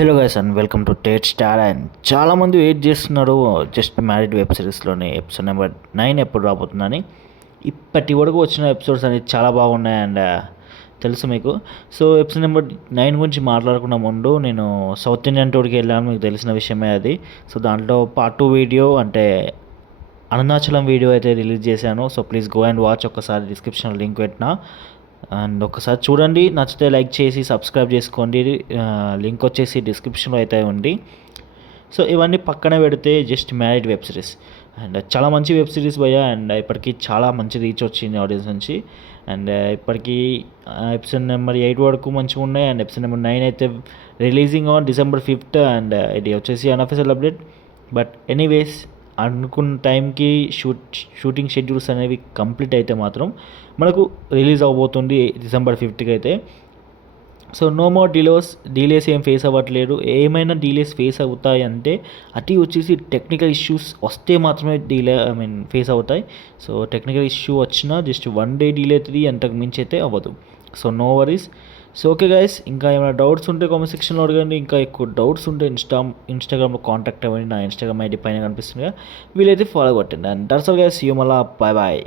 Hello guys and welcome to Tate Star. And చాలామంది wait చేస్తున్నారు just married web సిరీస్లోనే episode number 9 ఎప్పుడు రాబోతుందని. ఇప్పటి వరకు వచ్చిన ఎపిసోడ్స్ అనేది చాలా బాగున్నాయి అండ్ తెలుసు మీకు. సో ఎపిసోడ్ నెంబర్ 9 గురించి మాట్లాడుకున్న ముందు నేను సౌత్ ఇండియన్ టూర్కి వెళ్ళాను, మీకు తెలిసిన విషయమే అది. సో దాంట్లో పార్ట్ 2 వీడియో అంటే అరుణాచలం వీడియో అయితే రిలీజ్ చేశాను. So please go and watch. ఒక్కసారి డిస్క్రిప్షన్లో లింక్ పెట్టినా అండ్ ఒకసారి చూడండి, నచ్చితే లైక్ చేసి సబ్స్క్రైబ్ చేసుకోండి. లింక్ వచ్చేసి డిస్క్రిప్షన్లో అయితే ఉంది. సో ఇవన్నీ పక్కన పెడితే just married web series and చాలా మంచి వెబ్ సిరీస్ భయ్యా. అండ్ ఇప్పటికీ చాలా మంచి రీచ్ వచ్చింది ఆడియన్స్ నుంచి. అండ్ ఇప్పటికీ ఎపిసోడ్ నెంబర్ 8 వరకు మంచిగా ఉన్నాయి. అండ్ ఎపిసోడ్ నెంబర్ 9 అయితే releasing on December 5th. And ఇది వచ్చేసి అన్అఫీషియల్ అప్డేట్. బట్ ఎనీవేస్ అనుకున్న టైంకి షూటింగ్ షెడ్యూల్స్ అనేవి కంప్లీట్ అయితే మాత్రం మనకు రిలీజ్ అవబోతుంది December 5th అయితే. సో నో మోర్ డీలేస్ ఏం ఫేస్ అవ్వట్లేదు. ఏమైనా డీలేస్ ఫేస్ అవుతాయి అంటే అటు వచ్చేసి టెక్నికల్ ఇష్యూస్ వస్తే మాత్రమే ఫేస్ అవుతాయి. సో టెక్నికల్ ఇష్యూ వచ్చినా జస్ట్ 1 day డీలే అవుతుంది, అంతకు మించి అయితే అవ్వదు. So no worries. So okay guys, ఇంకా ఏమైనా డౌట్స్ ఉంటే కామెంట్ సెక్షన్లో అడగండి. ఇంకా ఎక్కువ డౌట్స్ ఉంటే ఇన్స్టాగ్రామ్లో కాంటాక్ట్ అవ్వండి. నా ఇన్స్టాగ్రామ్ ఐడి పైన కనిపిస్తుంది, వీలైతే ఫాలో కొట్టండి. And that's all guys, see you మళ్ళా, బాయ్ బాయ్.